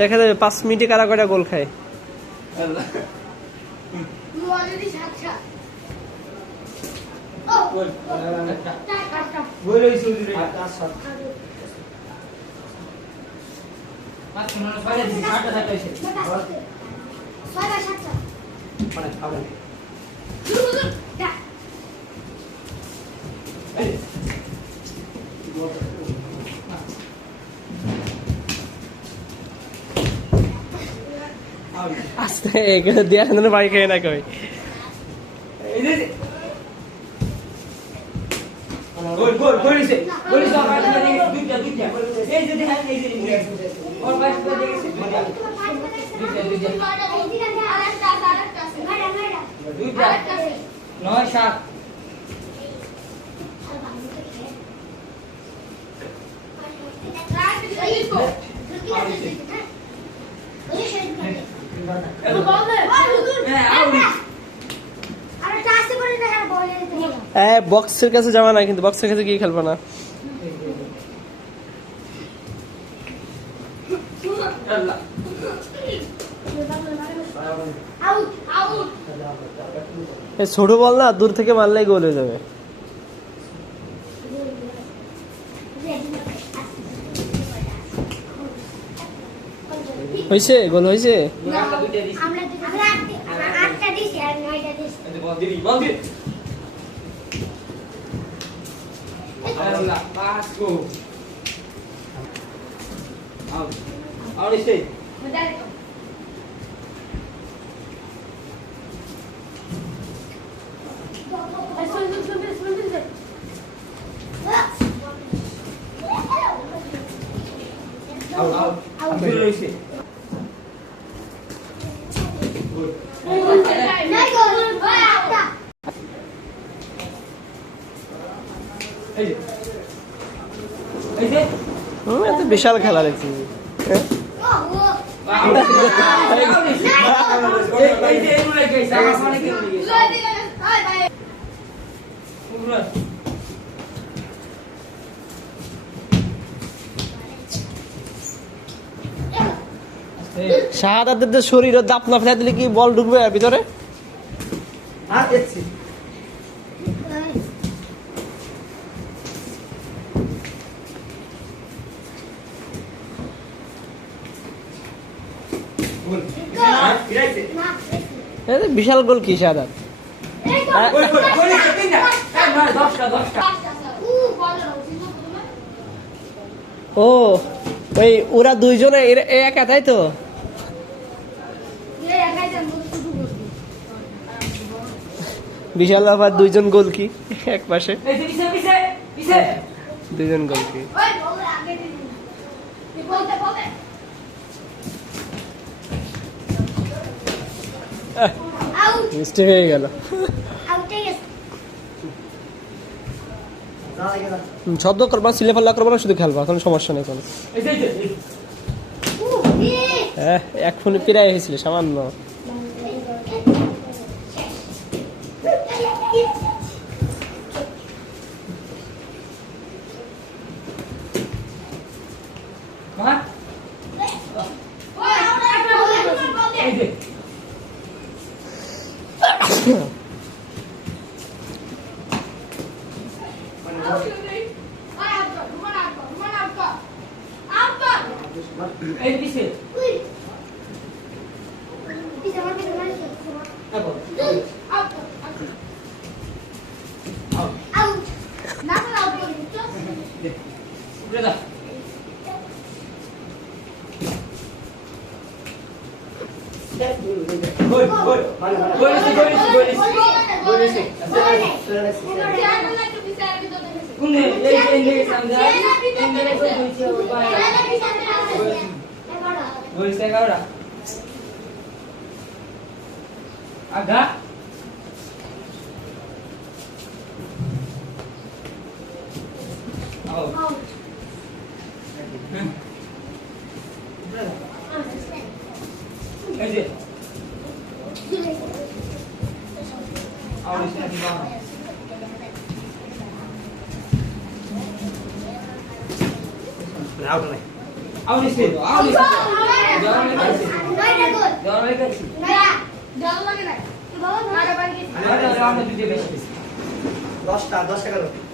দেখা যাবে 5 মিনিটে কারা কয়টা গোল খায়। আস্তে এখানে দেওয়ার জন্য বাড়ি খেয়ে না কই বক্সের কাছে যাওয়া না, কিন্তু বক্সের কাছে গিয়ে খেলবো না। ছোট বল না, দূর থেকে মারলেই গোল হয়ে যাবে। হয়েছে, গোল হয়েছে। বিশাল খেলা দেখছি। শাহাদাতের শরীরে দাপ না ফেলে দিলে কি বল ঢুকবে ভিতরে? বিশাল গোল কি শাহাদাত? ও ওই ওরা দুইজনে একা, তাই তো? বিশাল আবার দুইজন গোল কি এক পাশে, দুইজন গোল কি মিস্টেক হয়ে গেল। শব্দ করবা, সিলে ফাল্লা করবা না, শুধু খেলবা, কোনো সমস্যা নেই কোনো। হ্যাঁ, এক ফোনে প্রায় হয়েছিল সামান্য। Agak out nih. Out nih. জল লাগে না বাবা 10টা 10 11